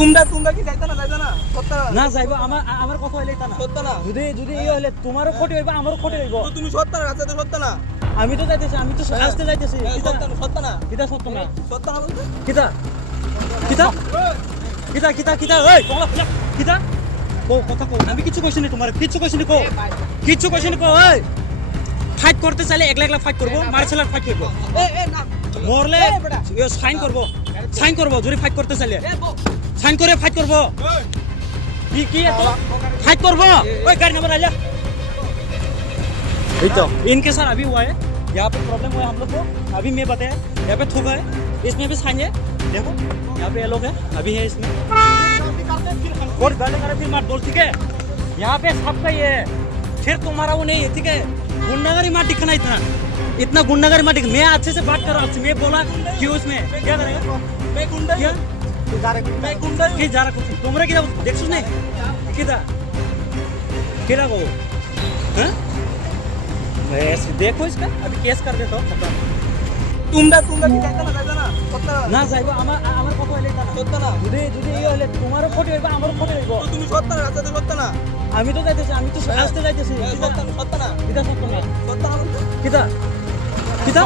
তোমরা তোমরা কি যাইতা না সত্য না যাইবো আমার কথা হইলে তা না সত্য না যদি যদি এই হইলে তোমারও ক্ষতি হইবো আমারও ক্ষতি হইবো তো তুমি সত্য না রাস্তাতে সত্য না আমি তো যাইতেছি আমি তো আসতে যাইতেছি সত্য না কিতা সত্য না সত্য না বলতে কিতা কিতা কিতা কিতা কিতা ওই কমলা ফুলা কিতা কো কথা কো আমি কিছু কইছি না তোমার কিছু কইছি না কো কিছু কইছি না কো ওই ফাইট করতে চাইলে একলা একলা ফাইট করব মার্শাল আর্ট ফাইট করব এ না মরলে ইও সাইন করব যদি ফাইট করতে চাইলে সাইন করে ফাইট করব কি এত फाइट करबो ओए गाड़ी नंबर आ जा तो इनके साथ अभी हुआ है यहाँ पे प्रॉब्लम हुआ है हम लोग को अभी मैं बताया यहाँ पे थूका है इसमें भी साइन है देखो यहाँ पे ये लोग है अभी है इसमें और गाली करे फिर मार बोल ठीक है यहाँ पे सबका ये है फिर तुम्हारा वो नहीं है ठीक है गुंडागरी मार दिखना इतना गुंडागरी मार दिखना मैं अच्छे से बात कर रहा हूँ मैं बोला क्यों उसमें क्या करेगा मैं गुंडा क्या मैं गुंडा কি যারা করছিস তোমরা কি দেখছিস না কিটা কিরা গো হ্যাঁ ऐसे देखो इसका अभी केस कर देता हूं खत्म তোমরা তোমরা কি যাইতা না সত্য না যাইবো আমার কথা হইলে তা না সত্য না যদি যদি এই হইলে তোমারও ক্ষতি হইবো আমারও ক্ষতি হইবো তো তুমি সত্য না রাস্তাতে সত্য না আমি তো যাইতেছি আমি তো আসতে যাইতেছি সত্য না কিটা সত্য না সত্য না বলতে কিটা কিটা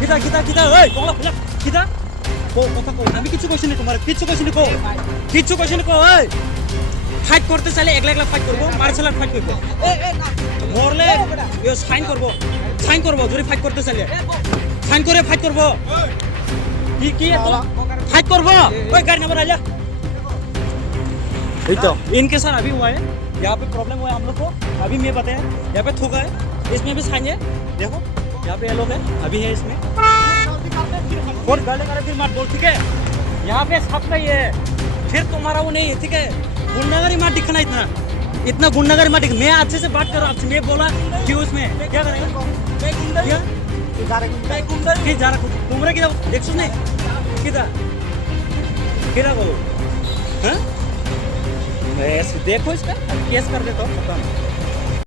কিটা কিটা কিটা ওই কমলা ফুলা কিটা কো কথা কো আমি কিছু কইছি না তোমার কিছু কইছি না কো কিছু কইছি না কো ওই ফাইট করতে চাইলে একলা একলা ফাইট করব মার্শাল আর্ট ফাইট করব এ না মরলে ইও সাইন করব যদি ফাইট করতে চাইলে সাইন করে ফাইট করব কি এত फाइट करबो ओए गाड़ी नंबर आ जा तो इनके साथ अभी हुआ है यहाँ पे प्रॉब्लम हुआ है हम लोग को अभी मैं बताया यहाँ पे थूका है इसमें भी साइन है देखो यहाँ पे ये लोग है अभी है इसमें और गाली करे फिर मार बोल ठीक है यहाँ पे सबका ये है फिर तुम्हारा वो नहीं है ठीक है गुंडागरी मार दिखना इतना गुंडागरी मार दिख मैं अच्छे से बात कर रहा हूँ मैं बोला क्यों उसमें क्या करेगा मैं गुंडा क्या मैं गुंडा কি যারা তোমরা কি দেখছিস না কিটা কিরা গো হ্যাঁ ऐसे देखो इसका केस कर देता हूं खत्म